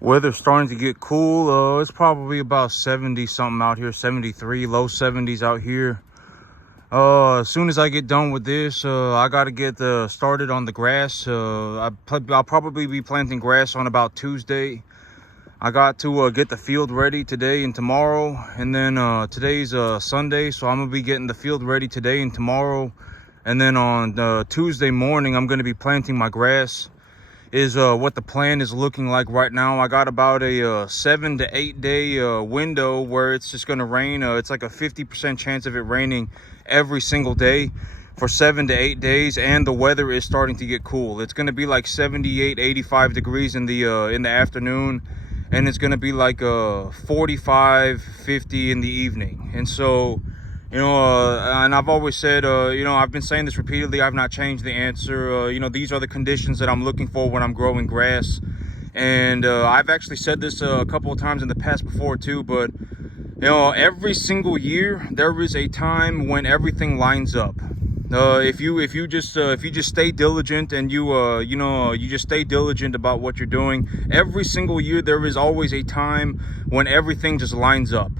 Weather's starting to get cool. It's probably about 70 something out here, 73, low 70s out here. As soon as I get done with this, I gotta get started on the grass. I'll probably be planting grass on about Tuesday. I got to get the field ready today and tomorrow, and then today's Sunday, so I'm gonna be getting the field ready today and tomorrow, and then on Tuesday morning I'm gonna be planting my grass. Is what the plan is looking like right now. I got about a 7 to 8 day window where it's just going to rain. It's like a 50% chance of it raining every single day for 7 to 8 days, and the weather is starting to get cool. It's going to be like 78, 85 degrees in the afternoon, and it's going to be like 45, 50 in the evening. And so, and I've always said, I've been saying this repeatedly. I've not changed the answer. These are the conditions that I'm looking for when I'm growing grass. And I've actually said this a couple of times in the past before too, but every single year there is a time when everything lines up. If you just stay diligent and you just stay diligent about what you're doing, every single year there is always a time when everything just lines up.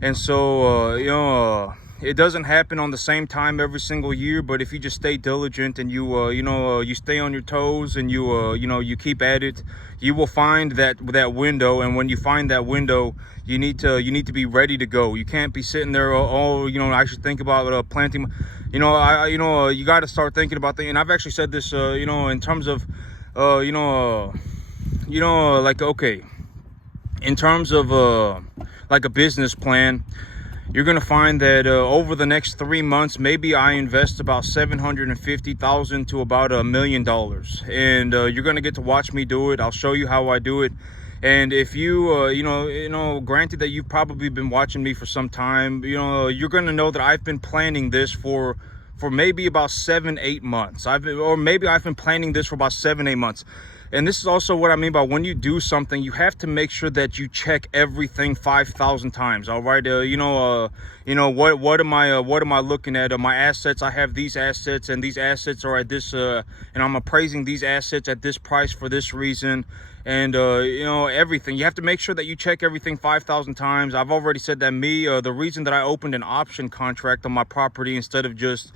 And so, it doesn't happen on the same time every single year, but if you just stay diligent and you stay on your toes and you keep at it, you will find that window. And when you find that window, you need to be ready to go. You can't be sitting there, I should think about planting. You got to start thinking about things. And I've actually said this, in terms of, in terms of like a business plan. You're gonna find that over the next 3 months, maybe I invest about $750,000 to about $1 million, and you're gonna get to watch me do it. I'll show you how I do it. And if you, granted that you've probably been watching me for some time, you're gonna know that I've been planning this for maybe about 7-8 months. Maybe I've been planning this for about 7-8 months. And this is also what I mean by when you do something, you have to make sure that you check everything 5,000 times. All right, what am I looking at? My assets. I have these assets, and these assets are at this, and I'm appraising these assets at this price for this reason. And everything, you have to make sure that you check everything 5,000 times. I've already said that the reason that I opened an option contract on my property instead of just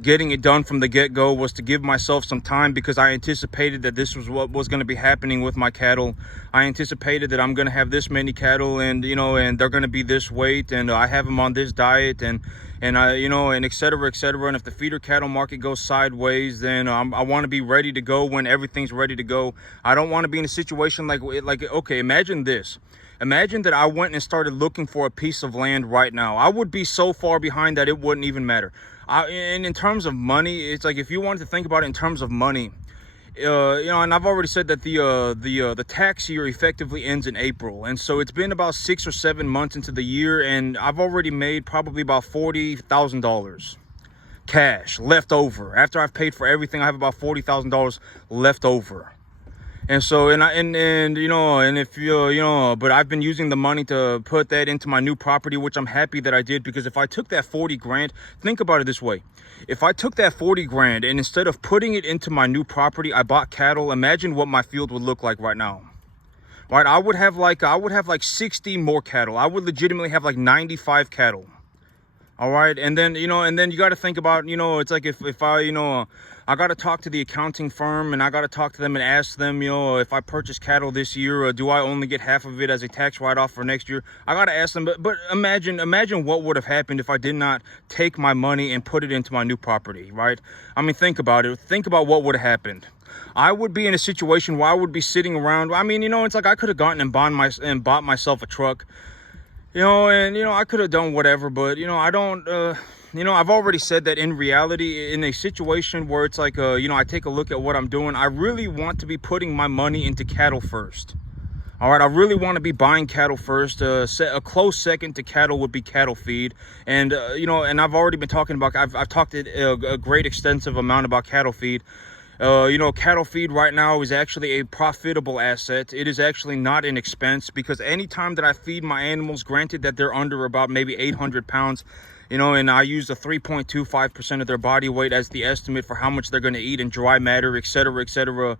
getting it done from the get-go was to give myself some time, because I anticipated that this was what was going to be happening with my cattle. I anticipated that I'm going to have this many cattle, and and they're going to be this weight, and I have them on this diet, and I and et cetera, et cetera. And if the feeder cattle market goes sideways, then I want to be ready to go when everything's ready to go. I don't want to be in a situation like okay, imagine this. Imagine that I went and started looking for a piece of land right now. I would be so far behind that it wouldn't even matter. And in terms of money, it's like, if you wanted to think about it in terms of money, and I've already said that the tax year effectively ends in April. And so it's been about 6 or 7 months into the year, and I've already made probably about $40,000 cash left over. After I've paid for everything, I have about $40,000 left over. And so, but I've been using the money to put that into my new property, which I'm happy that I did, because if I took that 40 grand, think about it this way. If I took that 40 grand and instead of putting it into my new property, I bought cattle, imagine what my field would look like right now. Right? I would have like 60 more cattle. I would legitimately have like 95 cattle. All right. And then, you got to think about, it's like if I, I got to talk to the accounting firm, and I got to talk to them and ask them, if I purchase cattle this year, do I only get half of it as a tax write-off for next year? I got to ask them. But imagine what would have happened if I did not take my money and put it into my new property, right? I mean, think about it. Think about what would have happened. I would be in a situation where I would be sitting around. I mean, it's like I could have gotten and bought myself a truck. I could have done whatever, but, I don't, I've already said that in reality, in a situation where it's like, I take a look at what I'm doing, I really want to be putting my money into cattle first. All right, I really want to be buying cattle first. A close second to cattle would be cattle feed. And, and I've already been talking about, I've talked a great extensive amount about cattle feed. Cattle feed right now is actually a profitable asset. It is actually not an expense, because anytime that I feed my animals, granted that they're under about maybe 800 pounds, and I use the 3.25% of their body weight as the estimate for how much they're going to eat in dry matter, et cetera, et cetera.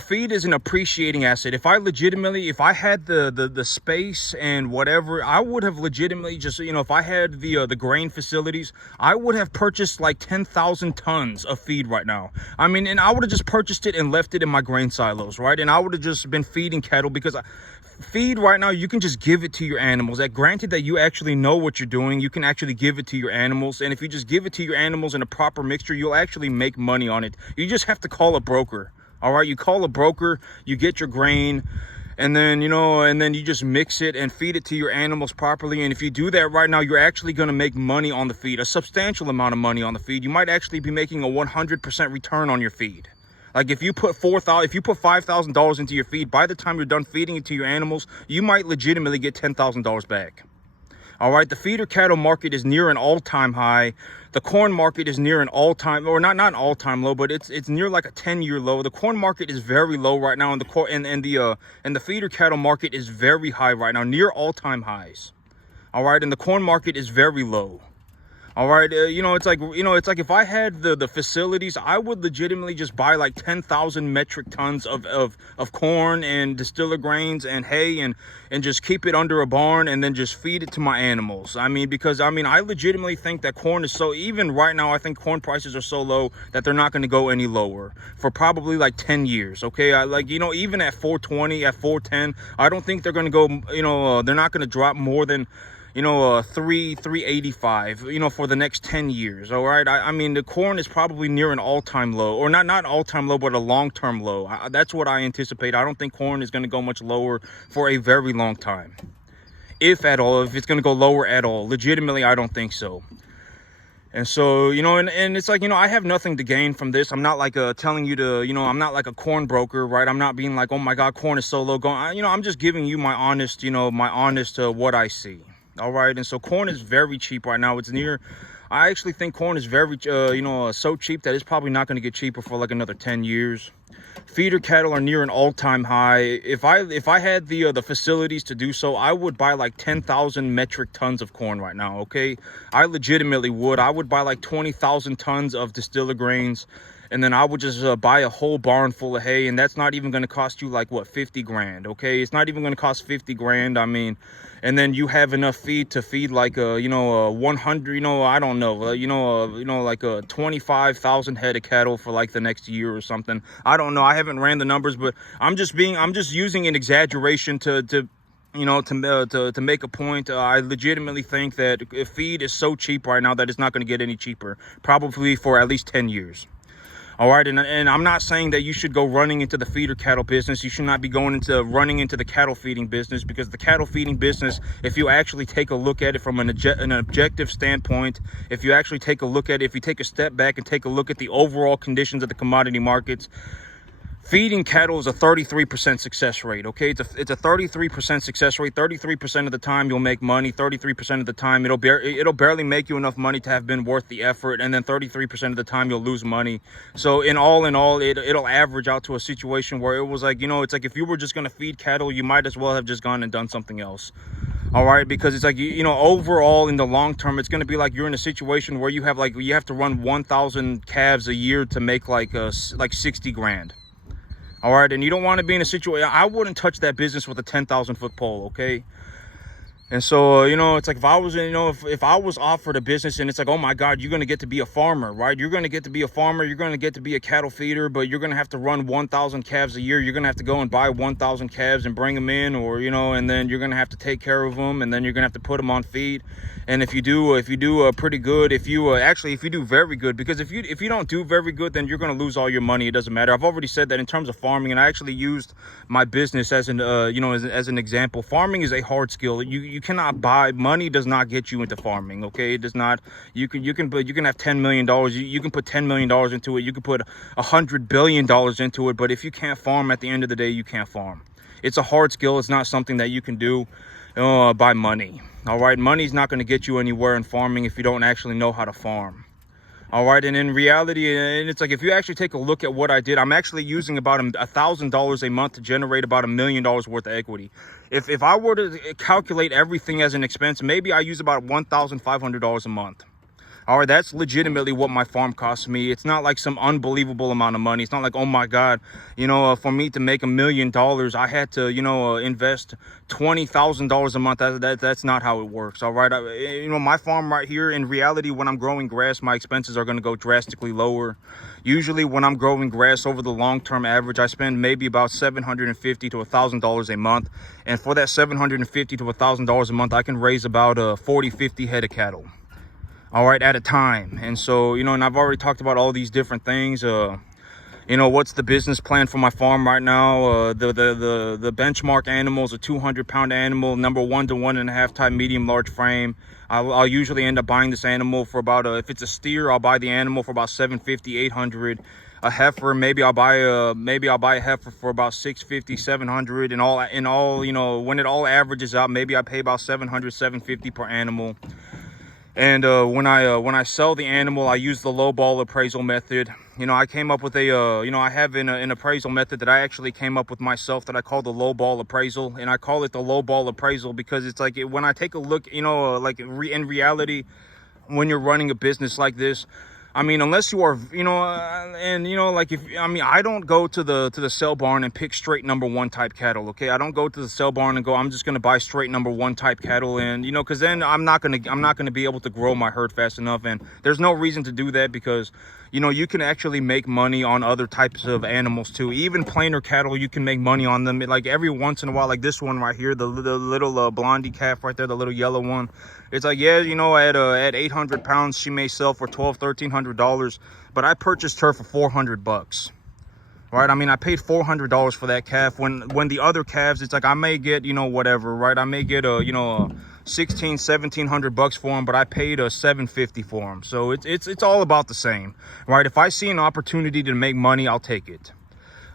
feed is an appreciating asset. If I had the space and whatever, I would have legitimately just, if I had the grain facilities, I would have purchased like 10,000 tons of feed right now. I mean, and I would have just purchased it and left it in my grain silos, right? And I would have just been feeding cattle, because feed right now, you can just give it to your animals. That granted that you actually know what you're doing, you can actually give it to your animals. And if you just give it to your animals in a proper mixture, you'll actually make money on it. You just have to call a broker. All right, you call a broker, you get your grain, and then, and then you just mix it and feed it to your animals properly. And if you do that right now, you're actually going to make money on the feed, a substantial amount of money on the feed. You might actually be making a 100% return on your feed. Like if you put $5,000 into your feed, by the time you're done feeding it to your animals, you might legitimately get $10,000 back. All right, the feeder cattle market is near an all-time high. The corn market is near an all-time, or not an all-time low, but it's near like a 10-year low. The corn market is very low right now, and the feeder cattle market is very high right now, near all-time highs. All right, and the corn market is very low. All right, it's like if I had the facilities, I would legitimately just buy like 10,000 metric tons of corn and distiller grains and hay and just keep it under a barn and then just feed it to my animals. I mean, because I legitimately think that corn is even right now, I think corn prices are so low that they're not going to go any lower for probably like 10 years. Okay, even at 420, at 410, I don't think they're going to go, they're not going to drop more than 385, for the next 10 years. All right. I mean, the corn is probably near an all-time low, or not all-time low, but a long-term low. That's what I anticipate. I don't think corn is going to go much lower for a very long time, if at all, if it's going to go lower at all. Legitimately, I don't think so. And so, and it's like, I have nothing to gain from this. I'm not like telling you to, I'm not like a corn broker, right? I'm not being like, oh my God, corn is so low. I'm just giving you my honest, what I see. All right, and so corn is very cheap right now. I actually think corn is very, so cheap that it's probably not going to get cheaper for like another 10 years. Feeder cattle are near an all-time high. If I had the facilities to do so, I would buy like 10,000 metric tons of corn right now. Okay, I legitimately would. I would buy like 20,000 tons of distiller grains. And then I would just buy a whole barn full of hay, and that's not even going to cost you like what, 50 grand. Okay, it's not even going to cost 50 grand. I mean, and then you have enough feed to feed like a 100, I don't know, like a 25,000 head of cattle for like the next year or something. I don't know. I haven't ran the numbers, but I'm just using an exaggeration to make a point. I legitimately think that feed is so cheap right now that it's not going to get any cheaper, probably for at least 10 years. All right, and I'm not saying that you should go running into the feeder cattle business. You should not be running into the cattle feeding business, because the cattle feeding business, if you actually take a look at it from an objective standpoint, if you actually take a look at it, if you take a step back and take a look at the overall conditions of the commodity markets, feeding cattle is a 33% success rate. Okay, it's a 33% success rate. 33% of the time you'll make money. 33% of the time it'll barely make you enough money to have been worth the effort, and then 33% of the time you'll lose money. So in all, it'll average out to a situation where it was like, it's like if you were just going to feed cattle, you might as well have just gone and done something else. All right, because it's like, overall in the long term, it's going to be like you're in a situation where you have to run 1,000 calves a year to make like 60 grand. All right, and you don't want to be in a situation. I wouldn't touch that business with a 10,000 foot pole. Okay. And so, it's like if I was, if I was offered a business and it's like, oh my God, you're going to get to be a farmer, right? You're going to get to be a farmer. You're going to get to be a cattle feeder, but you're going to have to run 1,000 calves a year. You're going to have to go and buy 1,000 calves and bring them in, or, and then you're going to have to take care of them, and then you're going to have to put them on feed. And if you do pretty good, if you do very good, because if you don't do very good, then you're going to lose all your money. It doesn't matter. I've already said that in terms of farming, and I actually used my business as an, as an example. Farming is a hard skill. You cannot buy, money does not get you into farming. Okay, it does not. You can have $10 million. You can put $10 million into it. You can put $100 billion into it. But if you can't farm, at the end of the day, you can't farm. It's a hard skill. It's not something that you can do by money. All right, money's not going to get you anywhere in farming if you don't actually know how to farm. All right, and in reality, and it's like if you actually take a look at what I did, I'm actually using about $1,000 a month to generate about $1 million worth of equity. If I were to calculate everything as an expense, maybe I use about $1,500 a month. All right, that's legitimately what my farm costs me. It's not like some unbelievable amount of money. It's not like, oh my God, for me to make $1 million, I had to, invest $20,000 a month. That's not how it works. All right, my farm right here, in reality, when I'm growing grass, my expenses are going to go drastically lower. Usually when I'm growing grass, over the long-term average, I spend maybe about $750 to $1,000 a month. And for that $750 to $1,000 a month, I can raise about 40-50 head of cattle. All right, at a time. And so, and I've already talked about all these different things. What's the business plan for my farm right now? The benchmark animal is a 200-pound animal, number 1 to 1.5 type, medium large frame. I'll usually end up buying this animal for about if it's a steer, I'll buy the animal for about $750, $800. A heifer, maybe I'll buy a heifer for about $650, $700. In all, when it all averages out, maybe I pay about $700, $750 per animal. And when I sell the animal, I use the lowball appraisal method. I came up with I have an appraisal method that I actually came up with myself that I call the lowball appraisal. And I call it the lowball appraisal because it's like when I take a look, in reality, when you're running a business like this, I mean, unless you are, I don't go to the sale barn and pick straight number 1 type cattle. Okay, I don't go to the sale barn and go, I'm just gonna buy straight number 1 type cattle, and because then I'm not gonna be able to grow my herd fast enough, and there's no reason to do that because you can actually make money on other types of animals too. Even plainer cattle, you can make money on them. Like every once in a while, like this one right here, the little blondie calf right there, the little yellow one. It's like, yeah, at 800 pounds, she may sell for $1,200-$1,300, but I purchased her for $400. Right? I mean, I paid $400 for that calf. When the other calves, it's like I may get, whatever, right? I may get a $1,700 for them, but I paid $750 for them. So it's all about the same, right? If I see an opportunity to make money, I'll take it.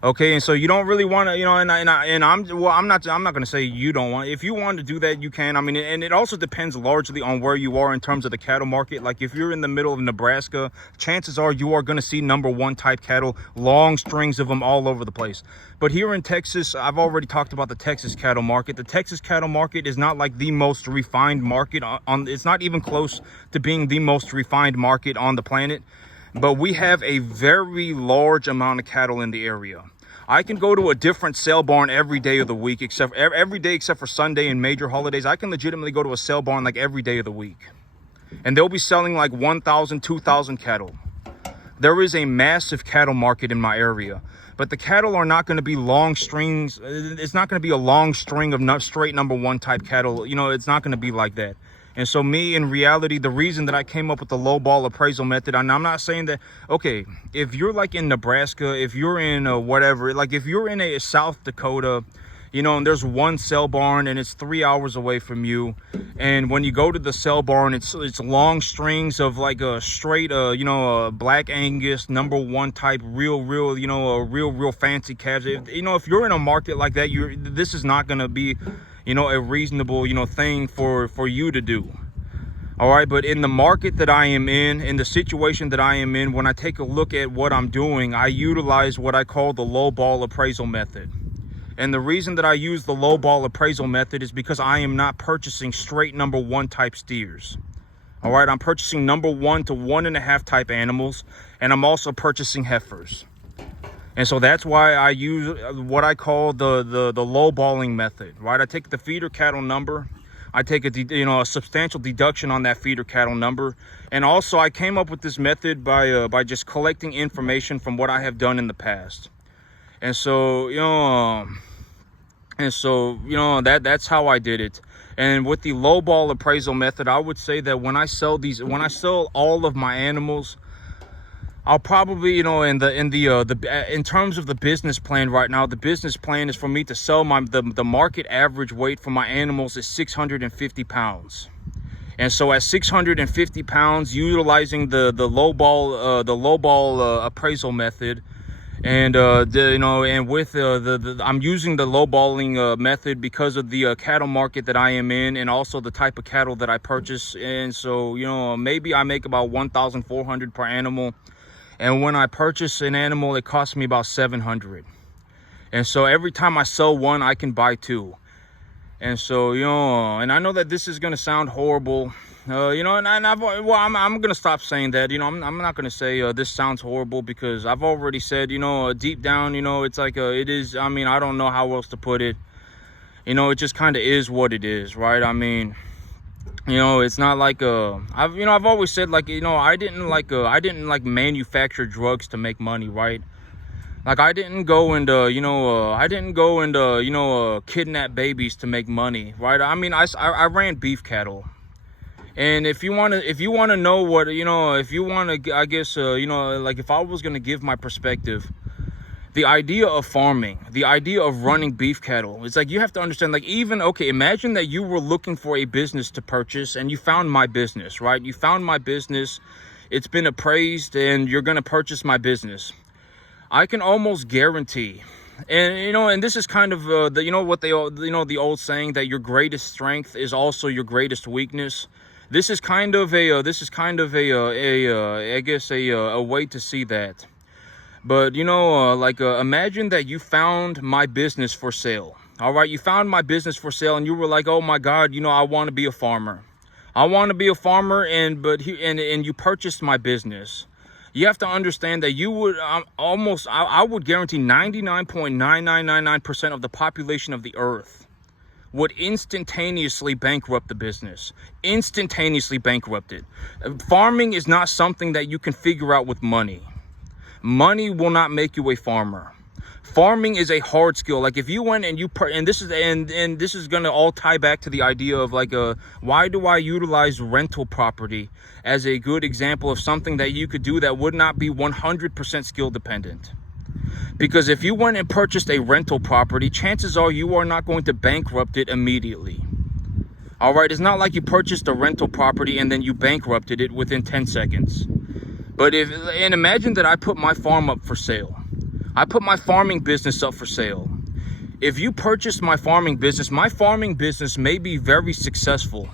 Okay, and so you don't really want to, I'm not going to say you don't want. If you want to do that, you can. I mean, and it also depends largely on where you are in terms of the cattle market. Like if you're in the middle of Nebraska, chances are you are going to see number 1 type cattle, long strings of them all over the place. But here in Texas, I've already talked about the Texas cattle market. The Texas cattle market is not like the most refined market it's not even close to being the most refined market on the planet. But we have a very large amount of cattle in the area. I can go to a different sale barn every day of the week, except for Sunday and major holidays. I can legitimately go to a sale barn like every day of the week. And they'll be selling like 1,000, 2,000 cattle. There is a massive cattle market in my area. But the cattle are not going to be long strings. It's not going to be a long string of straight number 1 type cattle. It's not going to be like that. And so me, in reality, the reason that I came up with the lowball appraisal method, and I'm not saying that, okay, if you're like in Nebraska, if you're in whatever, like if you're in a South Dakota, and there's one sale barn and it's 3 hours away from you, and when you go to the sale barn, it's long strings of like a straight, Black Angus number 1 type, real fancy calves. If you're in a market like that, this is not going to be a reasonable, thing for you to do. All right. But in the market that I am in the situation that I am in, when I take a look at what I'm doing, I utilize what I call the lowball appraisal method. And the reason that I use the lowball appraisal method is because I am not purchasing straight number 1 type steers. All right. I'm purchasing number 1 to 1.5 type animals. And I'm also purchasing heifers. And so that's why I use what I call the lowballing method, right? I take the feeder cattle number, I take a substantial deduction on that feeder cattle number, and also I came up with this method by just collecting information from what I have done in the past. And so that's how I did it. And with the lowball appraisal method, I would say that when I sell all of my animals, I'll probably, in terms of the business plan right now, the business plan is for me to sell the market average weight for my animals is 650 pounds. And so at 650 pounds, utilizing the lowball appraisal method, and I'm using the lowballing method because of the cattle market that I am in, and also the type of cattle that I purchase. And so maybe I make about 1,400 per animal. And when I purchase an animal, it costs me about 700. And so every time I sell one, I can buy 2. And so, and I know that this is going to sound horrible, I'm gonna stop saying that. I'm not gonna say this sounds horrible, because I've already said, deep down, it's like it is. I mean, I don't know how else to put it. It just kind of is what it is, right? I mean, it's not like I've always said, like, I didn't like manufacture drugs to make money, right? Like, I didn't go and kidnap babies to make money, right? I mean, I ran beef cattle. And if you want to know what, if you want to, I guess, like, if I was going to give my perspective, the idea of farming, the idea of running beef cattle, it's like, you have to understand, like, okay, imagine that you were looking for a business to purchase and you found my business, right? You found my business, it's been appraised, and you're going to purchase my business. I can almost guarantee, and this is kind of the old saying that your greatest strength is also your greatest weakness. This is kind of a way to see that. But imagine that you found my business for sale. All right, you found my business for sale, and you were like, oh my God, I want to be a farmer. I want to be a farmer, and you purchased my business. You have to understand that you would I would guarantee 99.9999% of the population of the earth would instantaneously bankrupt the business. Instantaneously bankrupt it. Farming is not something that you can figure out with money. Money will not make you a farmer. Farming is a hard skill. Like, if you went and this is going to all tie back to the idea of, like, why do I utilize rental property as a good example of something that you could do that would not be 100% skill dependent? Because if you went and purchased a rental property, chances are you are not going to bankrupt it immediately. All right, it's not like you purchased a rental property and then you bankrupted it within 10 seconds. But imagine that I put my farm up for sale. I put my farming business up for sale. If you purchased my farming business may be very successful.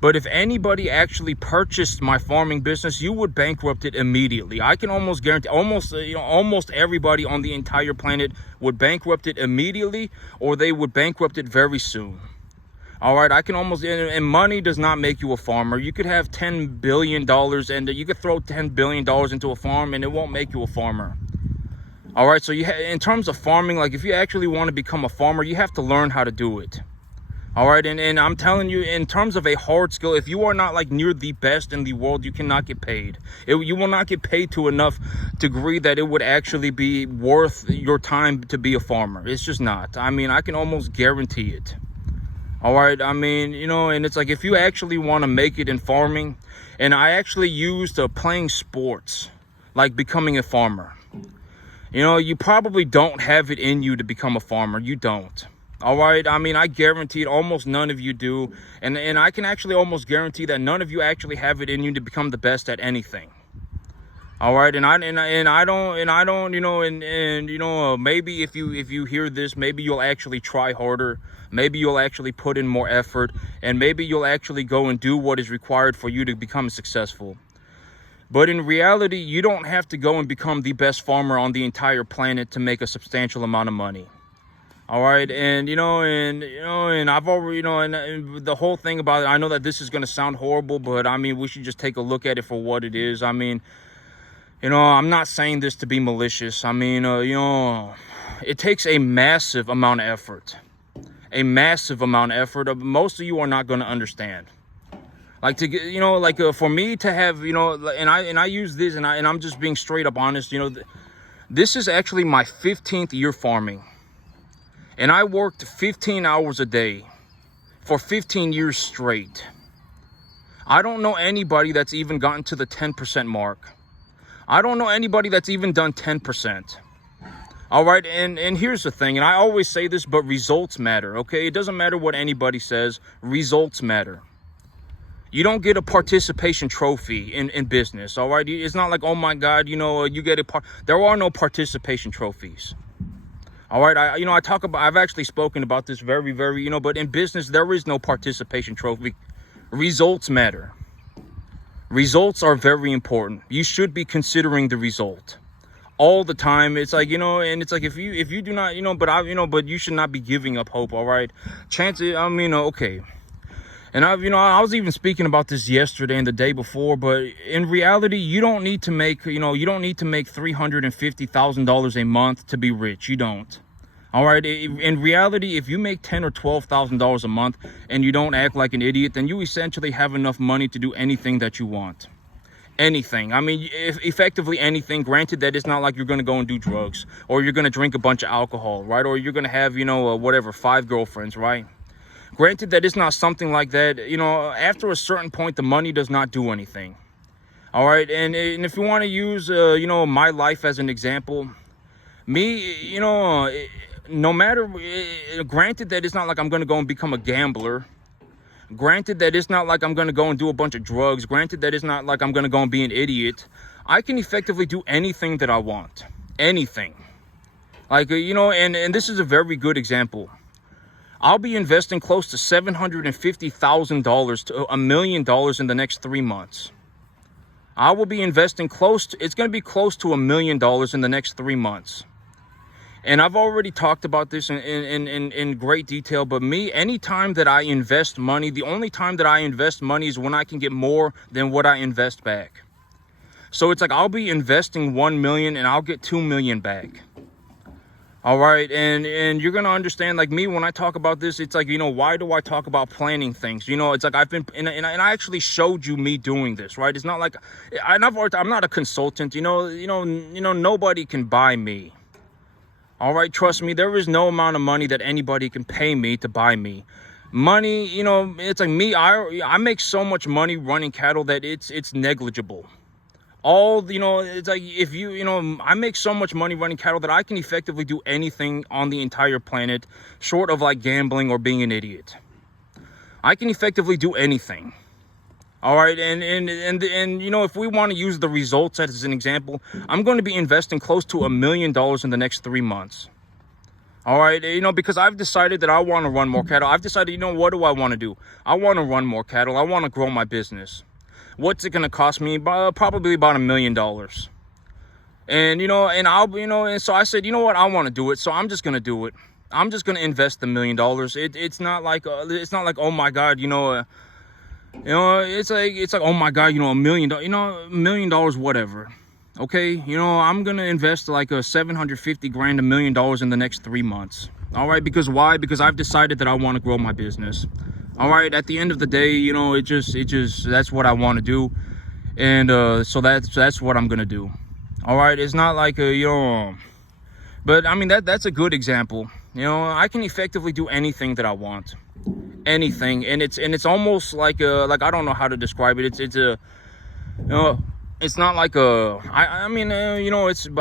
But if anybody actually purchased my farming business, you would bankrupt it immediately. I can almost guarantee almost everybody on the entire planet would bankrupt it immediately, or they would bankrupt it very soon. All right, and money does not make you a farmer. You could have $10 billion and you could throw $10 billion into a farm and it won't make you a farmer. All right, so in terms of farming, like, if you actually want to become a farmer, you have to learn how to do it. All right, and I'm telling you, in terms of a hard skill, if you are not, like, near the best in the world, you cannot get paid. You will not get paid to enough degree that it would actually be worth your time to be a farmer. It's just not. I mean, I can almost guarantee it. All right, I mean, and it's like, if you actually want to make it in farming, and I actually used playing sports, like becoming a farmer. You probably don't have it in you to become a farmer. You don't. All right. I mean, I guarantee it, almost none of you do. And I can actually almost guarantee that none of you actually have it in you to become the best at anything. All right. And I don't, maybe if you hear this, maybe you'll actually try harder. Maybe you'll actually put in more effort, and maybe you'll actually go and do what is required for you to become successful. But in reality, you don't have to go and become the best farmer on the entire planet to make a substantial amount of money. All right, and I've already, and the whole thing about it, I know that this is going to sound horrible, but I mean, we should just take a look at it for what it is. I mean, I'm not saying this to be malicious. I mean, it takes a massive amount of effort. A massive amount of effort. Most of you are not going to understand. Like, to get, for me to have, and I use this, and I'm just being straight up honest. This is actually my 15th year farming, and I worked 15 hours a day for 15 years straight. I don't know anybody that's even gotten to the 10% mark. I don't know anybody that's even done 10%. All right, and here's the thing, and I always say this, but results matter, okay? It doesn't matter what anybody says. Results matter. You don't get a participation trophy in business, all right? It's not like, oh my God, you get there are no participation trophies. All right, I've actually spoken about this very, very, but in business, there is no participation trophy. Results matter. Results are very important. You should be considering the result all the time. It's like, and it's like, if you do not, but you should not be giving up hope. All right, chances, okay. And I was even speaking about this yesterday and the day before, but in reality, you don't need to make $350,000 a month to be rich. You don't. All right. In reality, if you make $10,000 or $12,000 a month and you don't act like an idiot, then you essentially have enough money to do anything that you want. Anything. I mean, effectively anything. Granted that it's not like you're going to go and do drugs, or you're going to drink a bunch of alcohol, right? Or you're going to have, 5 girlfriends, right? Granted that it's not something like that. After a certain point, the money does not do anything. All right. And if you want to use, my life as an example, me, no matter, granted that it's not like I'm going to go and become a gambler. Granted that it's not like I'm going to go and do a bunch of drugs. Granted that it's not like I'm going to go and be an idiot. I can effectively do anything that I want. Anything. Like, and this is a very good example. I'll be investing close to $750,000 to $1 million in the next 3 months. I will be investing it's going to be close to $1 million in the next 3 months. And I've already talked about this in great detail, but anytime that I invest money, the only time that I invest money is when I can get more than what I invest back. So it's like I'll be investing 1 million and I'll get 2 million back. All right, and you're gonna understand, like me, when I talk about this, it's like, why do I talk about planning things? It's like I've been, and I actually showed you me doing this, right? It's not like, I'm not a consultant, nobody can buy me. All right, trust me, there is no amount of money that anybody can pay me to buy me. Money, it's like me, I make so much money running cattle that it's negligible. It's like if I make so much money running cattle that I can effectively do anything on the entire planet short of like gambling or being an idiot. I can effectively do anything. All right. And if we want to use the results as an example, I'm going to be investing close to $1 million in the next 3 months. All right. Because I've decided that I want to run more cattle. I've decided, what do I want to do? I want to run more cattle. I want to grow my business. What's it going to cost me? Probably about $1 million. And, and so I said, what? I want to do it. So I'm just going to do it. I'm just going to invest $1 million. It's not like, oh my God, it's like, oh my God, $1 million, $1 million, whatever. Okay. I'm going to invest like $750,000, $1 million in the next 3 months. All right. Because why? Because I've decided that I want to grow my business. All right. At the end of the day, that's what I want to do. And, so that's what I'm going to do. All right. It's not like, but I mean, that's a good example. I can effectively do anything that I want. Anything. And it's almost like I don't know how to describe it. It's not like but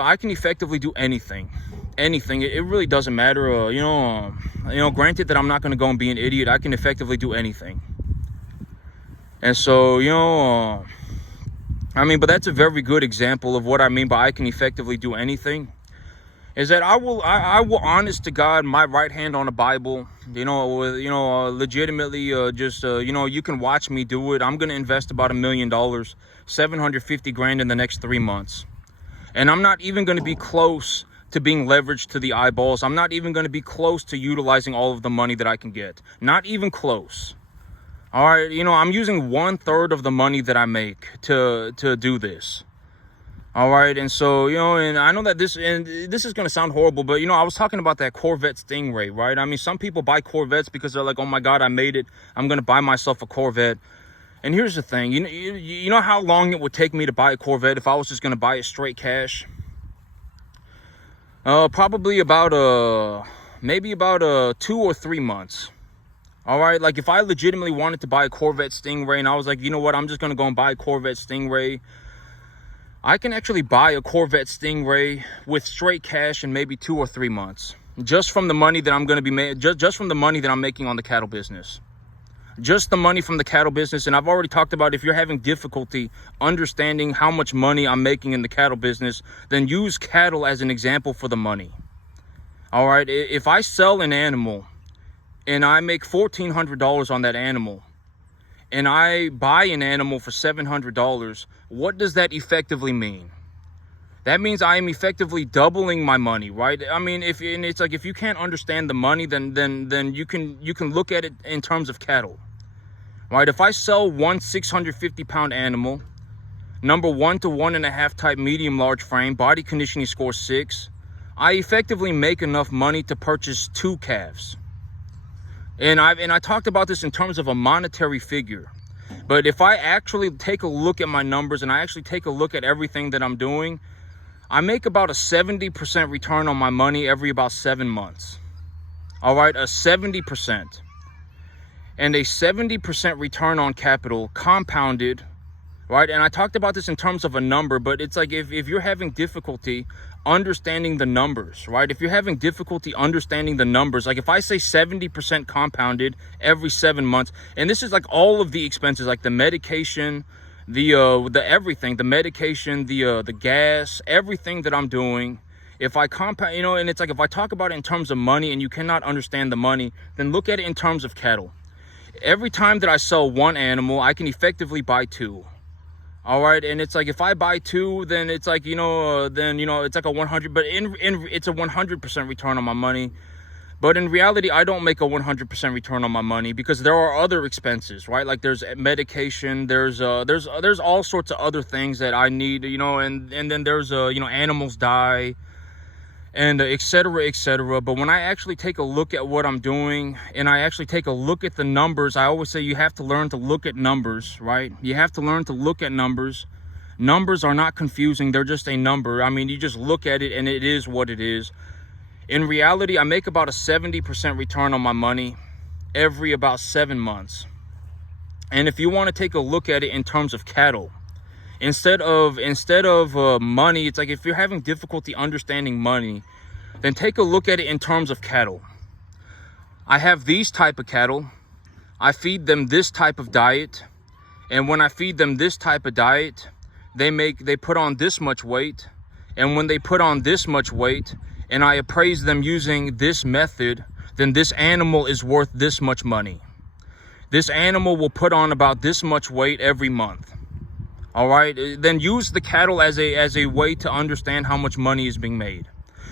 I can effectively do anything. Anything. It really doesn't matter. Granted that I'm not going to go and be an idiot. I can effectively do anything. And so, but that's a very good example of what I mean by I can effectively do anything. Is that I will honest to God, my right hand on the Bible, legitimately, you can watch me do it. I'm going to invest about $1 million, $750,000 in the next 3 months. And I'm not even going to be close to being leveraged to the eyeballs. I'm not even going to be close to utilizing all of the money that I can get. Not even close. All right. I'm using 1/3 of the money that I make to do this. All right. And so, and I know that this is going to sound horrible, but, I was talking about that Corvette Stingray, right? I mean, some people buy Corvettes because they're like, oh my God, I made it. I'm going to buy myself a Corvette. And here's the thing, you know how long it would take me to buy a Corvette if I was just going to buy it straight cash? Probably about, maybe about 2 or 3 months. All right. Like if I legitimately wanted to buy a Corvette Stingray and I was like, you know what, I'm just going to go and buy a Corvette Stingray. I can actually buy a Corvette Stingray with straight cash in maybe 2 or 3 months. Just from the money that I'm going to be just from the money that I'm making on the cattle business. Just the money from the cattle business. And I've already talked about, if you're having difficulty understanding how much money I'm making in the cattle business, then use cattle as an example for the money. All right. If I sell an animal and I make $1,400 on that animal, and I buy an animal for $700, what does that effectively mean? That means I am effectively doubling my money, right? I mean, if you can't understand the money, then you can look at it in terms of cattle, right? If I sell one 650-pound animal, number 1 to 1.5 type medium large frame, body conditioning score 6, I effectively make enough money to purchase 2 calves. And I talked about this in terms of a monetary figure. But if I actually take a look at my numbers and I actually take a look at everything that I'm doing, I make about a 70% return on my money every about 7 months. All right, a 70%. And a 70% return on capital compounded, right? And I talked about this in terms of a number, but it's like if you're having difficulty understanding the numbers, right? If you're having difficulty understanding the numbers, like if I say 70% compounded every 7 months, and this is like all of the expenses, like the medication, the everything, the medication, the gas, everything that I'm doing, if I compound, and it's like if I talk about it in terms of money and you cannot understand the money, then look at it in terms of cattle. Every time that I sell one animal, I can effectively buy 2. All right, and it's like if I buy 2, then it's like it's like a 100, but it's a 100% return on my money. But in reality, I don't make a 100% return on my money because there are other expenses, right? Like there's medication, there's all sorts of other things that I need, and then there's animals die, and et cetera, et cetera. But when I actually take a look at what I'm doing and I actually take a look at the numbers, I always say you have to learn to look at numbers, right? You have to learn to look at numbers. Numbers are not confusing. They're just a number. I mean, you just look at it and it is what it is. In reality, I make about a 70% return on my money every about 7 months. And if you want to take a look at it in terms of cattle, instead of money, it's like if you're having difficulty understanding money, then take a look at it in terms of cattle. I have these type of cattle. I feed them this type of diet, and when I feed them this type of diet, they put on this much weight, and when they put on this much weight, and I appraise them using this method, then this animal is worth this much money. This animal will put on about this much weight every month. All right, then use the cattle as a way to understand how much money is being made.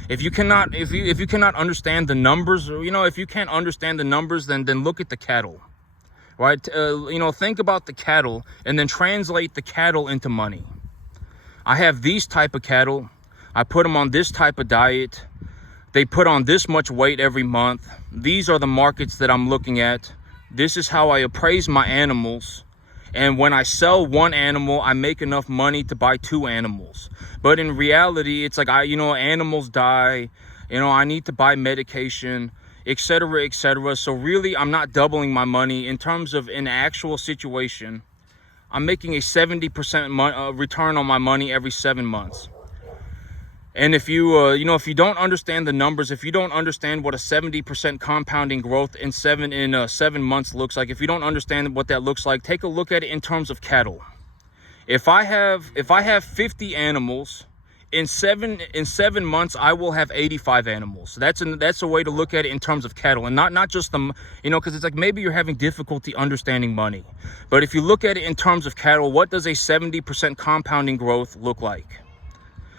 If you cannot understand the numbers, if you can't understand the numbers, then look at the cattle, right? Think about the cattle and then translate the cattle into money. I have these type of cattle. I put them on this type of diet. They put on this much weight every month. These are the markets that I'm looking at. This is how I appraise my animals. And when I sell one animal, I make enough money to buy 2 animals. But in reality, it's like animals die. I need to buy medication, etc., etc. So really, I'm not doubling my money in terms of an actual situation. I'm making a 70% return on my money every 7 months. And if you don't understand the numbers, if you don't understand what a 70% compounding growth in 7 months looks like, if you don't understand what that looks like, take a look at it in terms of cattle. If I have 50 animals, in 7 months, I will have 85 animals. That's a way to look at it in terms of cattle, and not just them, because it's like maybe you're having difficulty understanding money. But if you look at it in terms of cattle, what does a 70% compounding growth look like?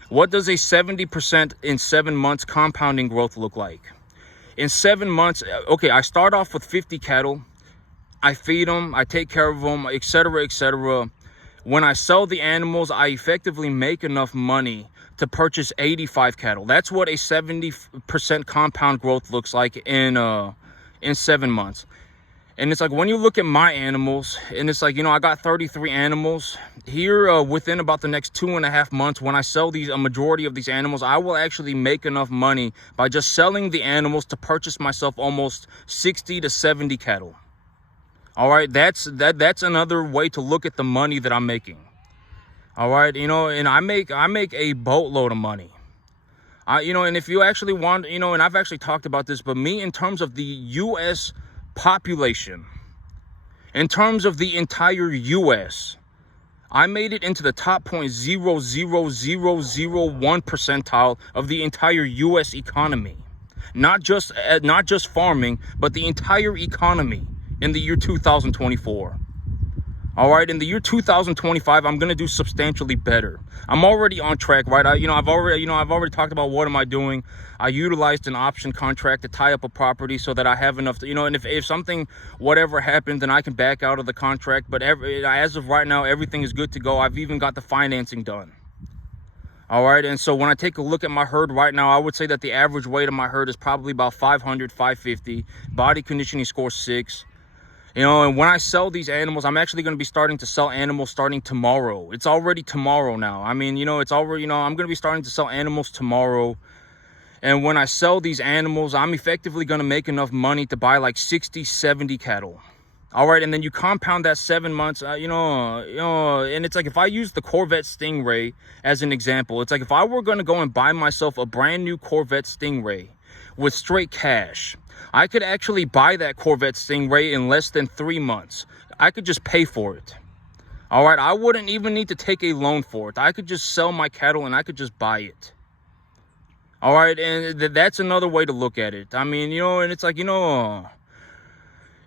What does a 70% in 7 months compounding growth look like? In 7 months, okay, I start off with 50 cattle. I feed them, I take care of them, etc., etc. When I sell the animals, I effectively make enough money to purchase 85 cattle. That's what a 70% compound growth looks like in 7 months. And it's like when you look at my animals, and it's like, I got 33 animals here. Within about the next 2.5 months, when I sell a majority of these animals, I will actually make enough money by just selling the animals to purchase myself almost 60 to 70 cattle. All right, that's another way to look at the money that I'm making. All right, and I make a boatload of money. And if you actually want, and I've actually talked about this, but me, in terms of the U.S. population, in terms of the entire U.S., I made it into the top 0.00001 percentile of the entire U.S. economy. Not just farming, but the entire economy in the year 2024. All right, in the year 2025, I'm gonna do substantially better. I'm already on track, right? I've already talked about what am I doing. I utilized an option contract to tie up a property so that I have enough to, and if something, whatever happens, then I can back out of the contract. But as of right now, everything is good to go. I've even got the financing done. All right, and so when I take a look at my herd right now, I would say that the average weight of my herd is probably about 500, 550. Body conditioning score 6. And when I sell these animals, I'm actually going to be starting to sell animals starting tomorrow. It's already tomorrow now. I mean, it's already, I'm going to be starting to sell animals tomorrow. And when I sell these animals, I'm effectively going to make enough money to buy like 60, 70 cattle. All right, and then you compound that 7 months, and it's like if I use the Corvette Stingray as an example, it's like if I were going to go and buy myself a brand new Corvette Stingray with straight cash, I could actually buy that Corvette Stingray in less than 3 months. I could just pay for it. All right, I wouldn't even need to take a loan for it. I could just sell my cattle and I could just buy it. All right, and that's another way to look at it. I mean, and it's like,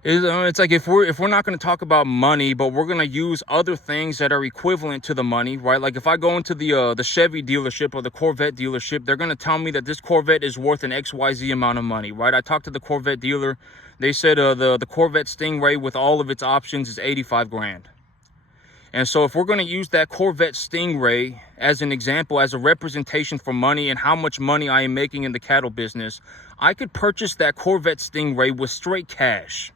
it's like if we're not going to talk about money, but we're going to use other things that are equivalent to the money, right? Like if I go into the Chevy dealership or the Corvette dealership, they're going to tell me that this Corvette is worth an XYZ amount of money, right? I talked to the Corvette dealer. They said the Corvette Stingray with all of its options is 85 grand. And so if we're going to use that Corvette Stingray as an example, as a representation for money and how much money I am making in the cattle business, I could purchase that Corvette Stingray with straight cash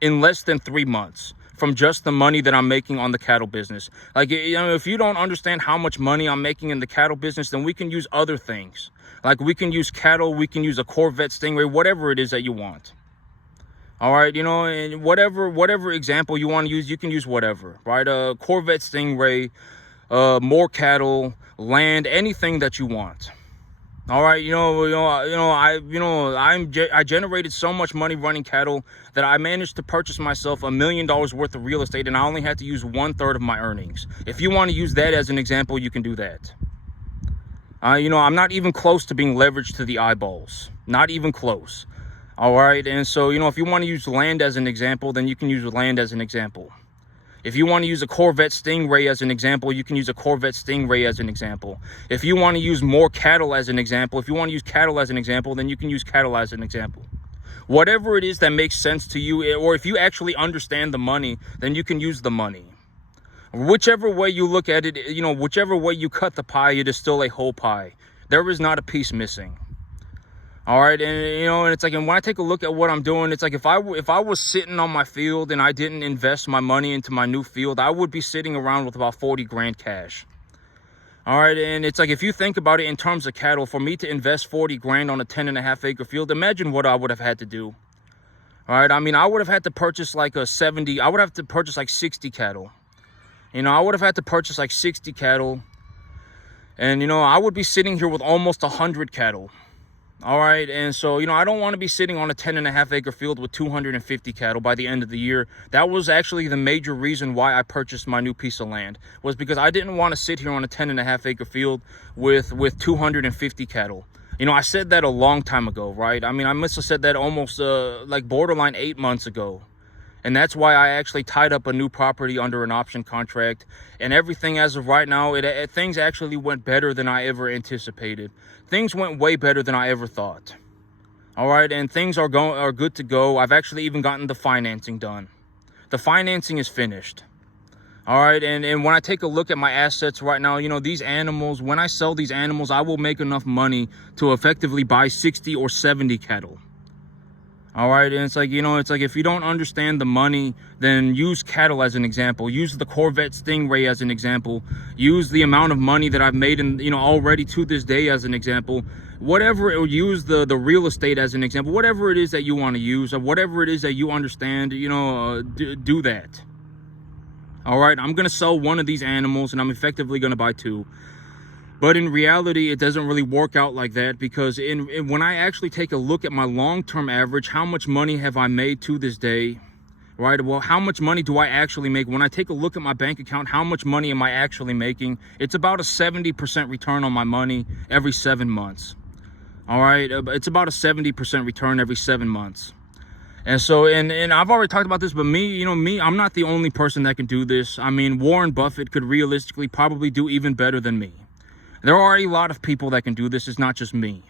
in less than 3 months from just the money that I'm making on the cattle business. Like, if you don't understand how much money I'm making in the cattle business, then we can use other things. Like we can use cattle, we can use a Corvette Stingray, whatever it is that you want. All right, and whatever example you want to use, you can use whatever, right? Corvette Stingray, more cattle, land, anything that you want. All right, I generated so much money running cattle that I managed to purchase myself $1 million worth of real estate, and I only had to use 1/3 of my earnings. If you want to use that as an example, you can do that. I'm not even close to being leveraged to the eyeballs. Not even close. All right, and so, if you want to use land as an example, then you can use land as an example. If you want to use a Corvette Stingray as an example, you can use a Corvette Stingray as an example. If you want to use more cattle as an example, if you want to use cattle as an example, then you can use cattle as an example. Whatever it is that makes sense to you, or if you actually understand the money, then you can use the money. Whichever way you look at it, whichever way you cut the pie, it is still a whole pie. There is not a piece missing. All right, and and it's like, and when I take a look at what I'm doing, it's like if I was sitting on my field and I didn't invest my money into my new field, I would be sitting around with about 40 grand cash. All right, and it's like if you think about it in terms of cattle, for me to invest 40 grand on a 10.5 acre field, imagine what I would have had to do. All right, I mean, I would have had to purchase like I would have to purchase like 60 cattle. I would have had to purchase like 60 cattle, and I would be sitting here with almost 100 cattle. All right, and so, I don't want to be sitting on a 10.5 acre field with 250 cattle by the end of the year. That was actually the major reason why I purchased my new piece of land, was because I didn't want to sit here on a 10.5 acre field with 250 cattle. I said that a long time ago, right? I mean, I must have said that almost like borderline 8 months ago. And that's why I actually tied up a new property under an option contract. And everything as of right now, things actually went better than I ever anticipated. Things went way better than I ever thought. All right, and things are good to go. I've actually even gotten the financing done. The financing is finished. All right, and when I take a look at my assets right now, these animals, when I sell these animals, I will make enough money to effectively buy 60 or 70 cattle. All right, and it's like, if you don't understand the money, then use cattle as an example. Use the Corvette Stingray as an example. Use the amount of money that I've made already to this day as an example. Use the real estate as an example. Whatever it is that you want to use, or whatever it is that you understand, do that. All right, I'm going to sell one of these animals, and I'm effectively going to buy 2. But in reality, it doesn't really work out like that, because when I actually take a look at my long-term average, how much money have I made to this day, right? Well, how much money do I actually make? When I take a look at my bank account, how much money am I actually making? It's about a 70% return on my money every 7 months. All right, it's about a 70% return every 7 months. And so, and I've already talked about this, but me, I'm not the only person that can do this. I mean, Warren Buffett could realistically probably do even better than me. There are a lot of people that can do this. It's not just me.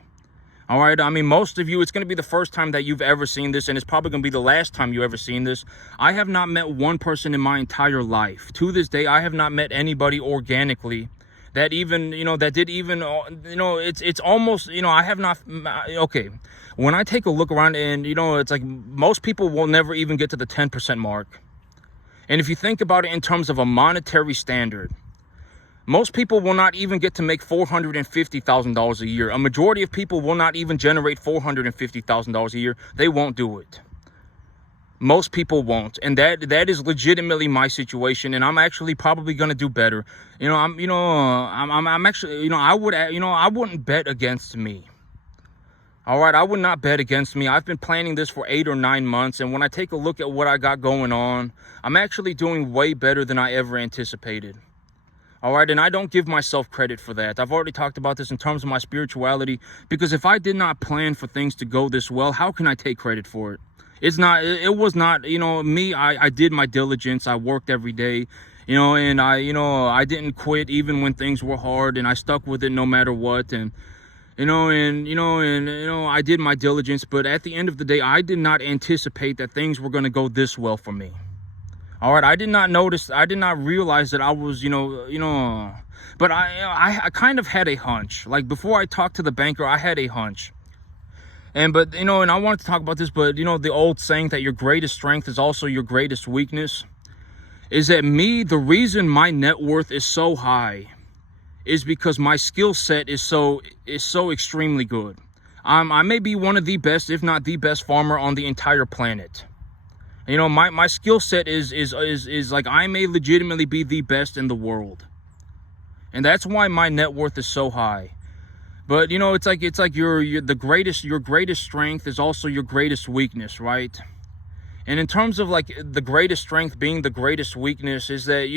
All right. I mean, most of you, it's going to be the first time that you've ever seen this, and it's probably going to be the last time you ever seen this. I have not met one person in my entire life. To this day, I have not met anybody organically that even, that did even, it's almost, I have not, okay. When I take a look around and, it's like most people will never even get to the 10% mark. And if you think about it in terms of a monetary standard, most people will not even get to make $450,000 a year. A majority of people will not even generate $450,000 a year. They won't do it. Most people won't, and that is legitimately my situation, and I'm actually probably gonna do better. I'm actually, I wouldn't bet against me. All right, I would not bet against me. I've been planning this for 8 or 9 months, and when I take a look at what I got going on, I'm actually doing way better than I ever anticipated. All right, and I don't give myself credit for that. I've already talked about this in terms of my spirituality, because if I did not plan for things to go this well, how can I take credit for it? It was not, me. I did my diligence. I worked every day, and I didn't quit even when things were hard, and I stuck with it no matter what. And, I did my diligence, but at the end of the day, I did not anticipate that things were going to go this well for me. All right, I did not realize that I was, but I kind of had a hunch. Like before I talked to the banker, I had a hunch. And I wanted to talk about this, but the old saying that your greatest strength is also your greatest weakness is that the reason my net worth is so high is because my skill set is so extremely good. I may be one of the best, if not the best farmer on the entire planet. My skill set is like I may legitimately be the best in the world. And that's why my net worth is so high. But it's like your greatest strength is also your greatest weakness, right? And in terms of like the greatest strength being the greatest weakness is that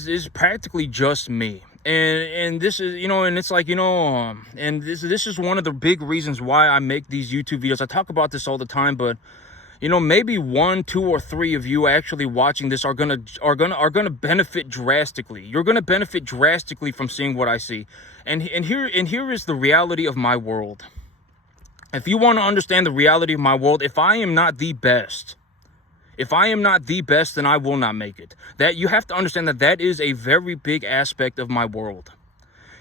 it's practically just me. And this is, and it's like, and this is one of the big reasons why I make these YouTube videos. I talk about this all the time, but maybe 1, 2, or 3 of you actually watching this are gonna benefit drastically. You're gonna benefit drastically from seeing what I see. And here is the reality of my world. If you want to understand the reality of my world, if I am not the best, then I will not make it. That you have to understand that is a very big aspect of my world.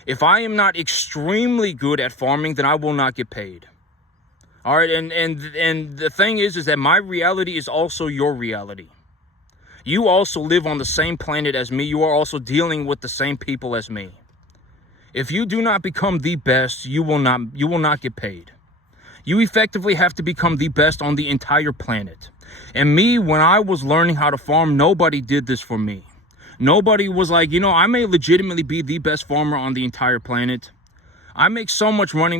If I am not extremely good at farming, then I will not get paid. All right, and the thing is that my reality is also your reality. You also live on the same planet as me. You are also dealing with the same people as me. If you do not become the best, you will not get paid. You effectively have to become the best on the entire planet. And me, when I was learning how to farm, nobody did this for me. Nobody was like, I may legitimately be the best farmer on the entire planet. I make so much money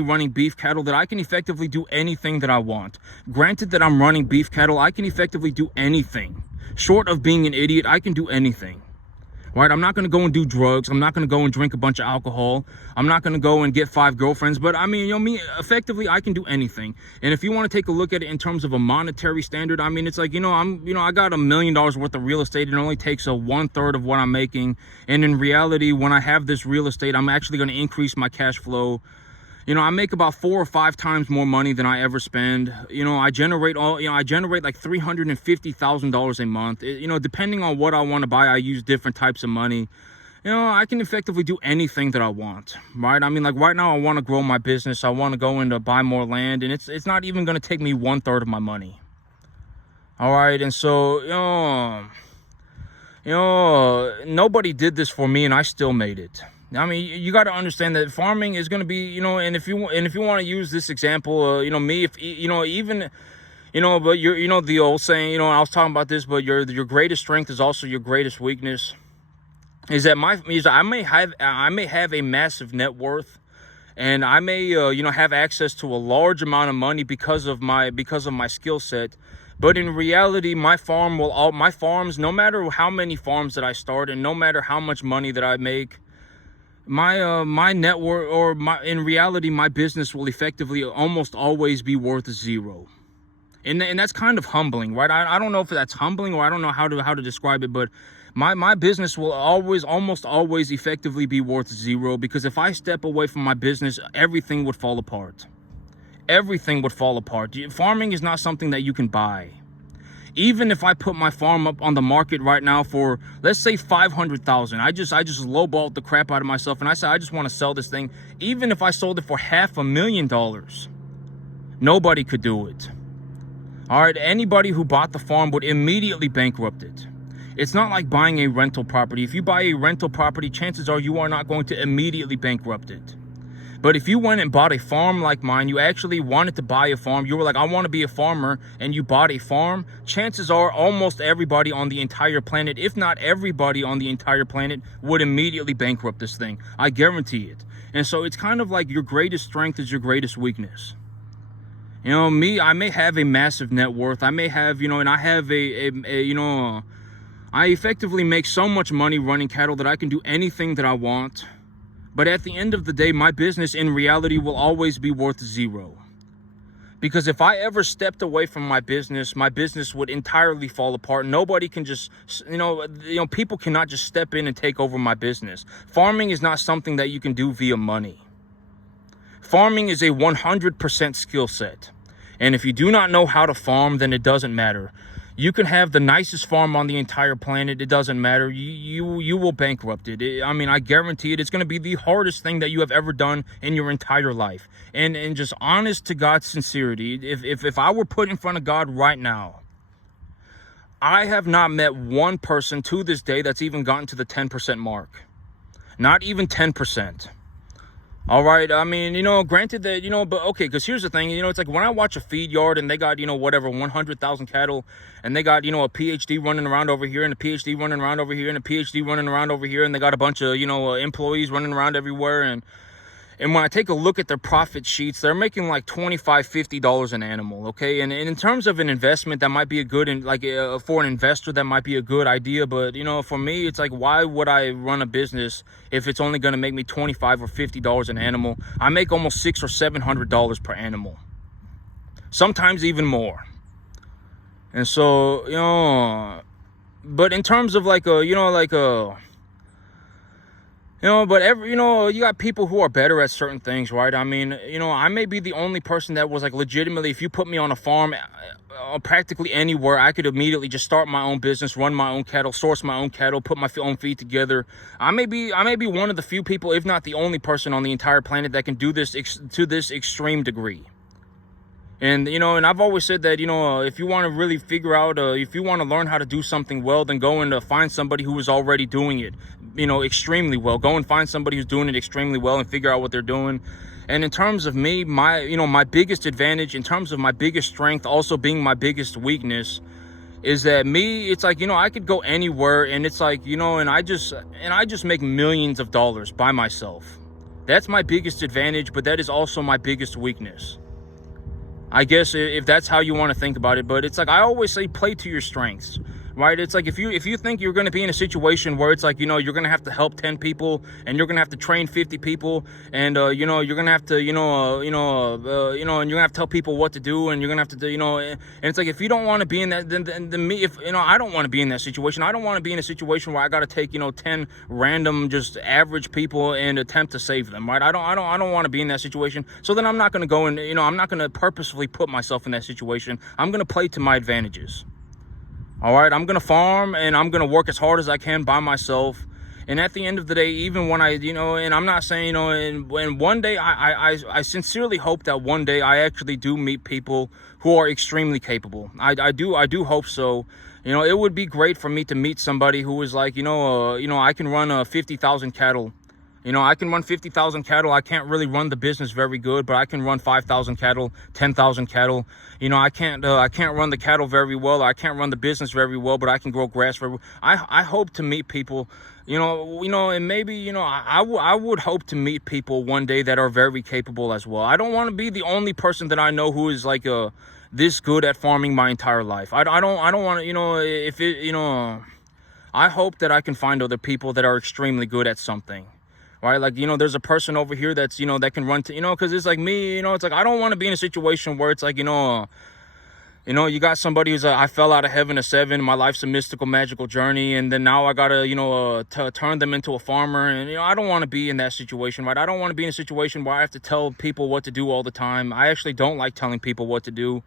running beef cattle that I can effectively do anything that I want. Granted that I'm running beef cattle, I can effectively do anything. Short of being an idiot, I can do anything. Right? I'm not going to go and do drugs. I'm not going to go and drink a bunch of alcohol. I'm not going to go and get 5 girlfriends. But I mean, me, effectively, I can do anything. And if you want to take a look at it in terms of a monetary standard, I mean, it's like, I got $1 million worth of real estate. It only takes 1/3 of what I'm making. And in reality, when I have this real estate, I'm actually going to increase my cash flow. I make about 4 or 5 times more money than I ever spend. I generate like $350,000 a month. Depending on what I want to buy, I use different types of money. I can effectively do anything that I want, right? I mean, like right now I want to grow my business. I want to go and buy more land, and it's not even going to take me 1/3 of my money. All right. And so, nobody did this for me, and I still made it. I mean, you got to understand that farming is going to be, and if you want to use this example, me, if but you're, the old saying, I was talking about this, but your greatest strength is also your greatest weakness. Is that I may have a massive net worth, and I may have access to a large amount of money because of my skill set. But in reality, my farms, no matter how many farms that I start, and no matter how much money that I make, my net worth, or in reality, my business will effectively almost always be worth zero. And that's kind of humbling, right? I don't know if that's humbling, or I don't know how to describe it, but my business will almost always effectively be worth zero, because if I step away from my business, everything would fall apart. Everything would fall apart. Farming is not something that you can buy. Even if I put my farm up on the market right now for, let's say, 500,000, I just lowballed the crap out of myself, and I said I just want to sell this thing. Even if I sold it for $500,000, nobody could do it. All right, anybody who bought the farm would immediately bankrupt it. It's not like buying a rental property. If you buy a rental property, chances are you are not going to immediately bankrupt it. But if you went and bought a farm like mine, you actually wanted to buy a farm, you were like, I want to be a farmer, and you bought a farm, chances are almost everybody on the entire planet, if not everybody on the entire planet, would immediately bankrupt this thing. I guarantee it. And so it's kind of like your greatest strength is your greatest weakness. You know, me, I may have a massive net worth. I may have, and I have I effectively make so much money running cattle that I can do anything that I want. But at the end of the day, my business in reality will always be worth zero. Because if I ever stepped away from my business would entirely fall apart. Nobody can just, people cannot just step in and take over my business. Farming is not something that you can do via money. Farming is a 100% skill set. And if you do not know how to farm, then it doesn't matter. You can have the nicest farm on the entire planet. It doesn't matter. You will bankrupt it. I guarantee it. It's going to be the hardest thing that you have ever done in your entire life. And just honest to God sincerity, if I were put in front of God right now, I have not met one person to this day that's even gotten to the 10% mark. Not even 10%. All right. Granted that, but okay, because here's the thing, it's like when I watch a feed yard and they got, 100,000 cattle, and they got, a PhD running around over here, and a PhD running around over here, and a PhD running around over here, and they got a bunch of, employees running around everywhere. And when I take a look at their profit sheets, they're making like $25, $50 an animal, okay? And in terms of an investment, that might be a good, for an investor, that might be a good idea. But, for me, it's like, why would I run a business if it's only going to make me $25 or $50 an animal? I make almost $600 or $700 per animal, sometimes even more. And so, but in terms of you got people who are better at certain things, right? I may be the only person that was like legitimately, if you put me on a farm practically anywhere, I could immediately just start my own business, run my own cattle, source my own cattle, put my own feed together. I may be one of the few people, if not the only person on the entire planet that can do this to this extreme degree. And, and I've always said that, if you want to really figure out, if you want to learn how to do something well, then go and find somebody who is already doing it, extremely well. Go and find somebody who's doing it extremely well and figure out what they're doing. And in terms of me, my biggest advantage, in terms of my biggest strength, also being my biggest weakness, is that me, it's like, I could go anywhere, and it's like, and I just make millions of dollars by myself. That's my biggest advantage, but that is also my biggest weakness, I guess, if that's how you want to think about it. But it's like, I always say, play to your strengths, right? It's like, if you think you're going to be in a situation where it's like, you're going to have to help 10 people, and you're going to have to train 50 people, and you're going to have to, and you're going to have to tell people what to do, and you're going to have to, and it's like, if you don't want to be in that, then me, if, I don't want to be in that situation. I don't want to be in a situation where I got to take, 10 random, just average people and attempt to save them, right? I don't want to be in that situation. So then I'm not going to go and, I'm not going to purposefully put myself in that situation. I'm going to play to my advantages. All right, I'm going to farm, and I'm going to work as hard as I can by myself. And at the end of the day, even when I, and I'm not saying, and one day, I sincerely hope that one day I actually do meet people who are extremely capable. I do hope so. It would be great for me to meet somebody who is like, I can run 50,000 cattle. I can run 50,000 cattle. I can't really run the business very good, but I can run 5,000 cattle, 10,000 cattle. I can't run the cattle very well. I can't run the business very well, but I can grow grass very well. I hope to meet people, and maybe, I would hope to meet people one day that are very capable as well. I don't want to be the only person that I know who is like this good at farming my entire life. I don't want to, I hope that I can find other people that are extremely good at something. right? Like, there's a person over here that's, that can run to, because it's like me, it's like I don't want to be in a situation where it's like, you got somebody who's I fell out of heaven at 7. My life's a mystical, magical journey, and then now I gotta, turn them into a farmer. And I don't want to be in that situation, right? I don't want to be in a situation where I have to tell people what to do all the time. I actually don't like telling people what to do.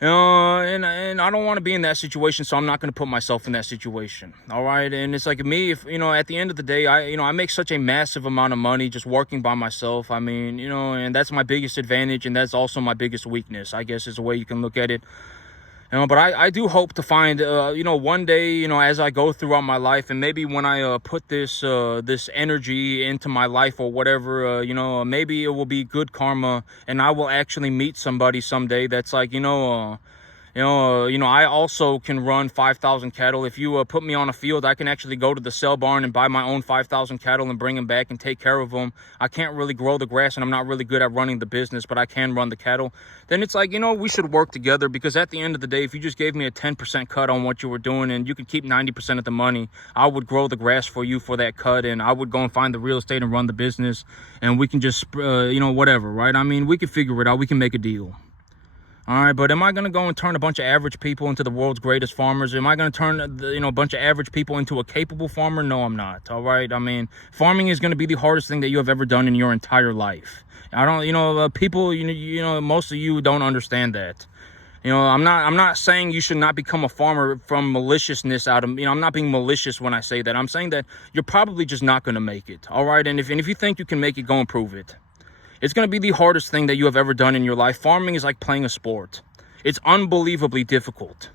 And I don't want to be in that situation, so I'm not going to put myself in that situation. All right. And it's like me, if, at the end of the day, I make such a massive amount of money just working by myself. I mean, and that's my biggest advantage. And that's also my biggest weakness, I guess, is the way you can look at it. But I do hope to find, one day, as I go throughout my life, and maybe when I put this energy into my life or whatever, maybe it will be good karma, and I will actually meet somebody someday that's like, I also can run 5,000 cattle. If you put me on a field, I can actually go to the sale barn and buy my own 5,000 cattle and bring them back and take care of them. I can't really grow the grass, and I'm not really good at running the business, but I can run the cattle. Then it's like, we should work together, because at the end of the day, if you just gave me a 10% cut on what you were doing and you could keep 90% of the money, I would grow the grass for you for that cut, and I would go and find the real estate and run the business, and we can just, whatever, right? I mean, we can figure it out. We can make a deal. All right, but am I going to go and turn a bunch of average people into the world's greatest farmers? Am I going to turn, a bunch of average people into a capable farmer? No, I'm not. All right. I mean, farming is going to be the hardest thing that you have ever done in your entire life. I don't, people, most of you don't understand that. I'm not saying you should not become a farmer from maliciousness out of, I'm not being malicious when I say that. I'm saying that you're probably just not going to make it. All right. And if you think you can make it, go and prove it. It's going to be the hardest thing that you have ever done in your life. Farming is like playing a sport. It's unbelievably difficult.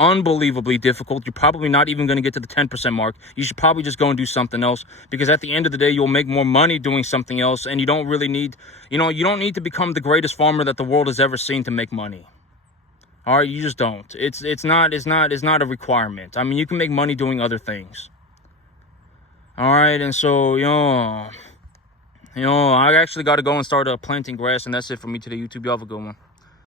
Unbelievably difficult. You're probably not even going to get to the 10% mark. You should probably just go and do something else, because at the end of the day, you'll make more money doing something else, and you don't really need, you don't need to become the greatest farmer that the world has ever seen to make money. All right, you just don't. It's not a requirement. I mean, you can make money doing other things. All right, and so, I actually got to go and start planting grass, and that's it for me today, YouTube. Y'all have a good one.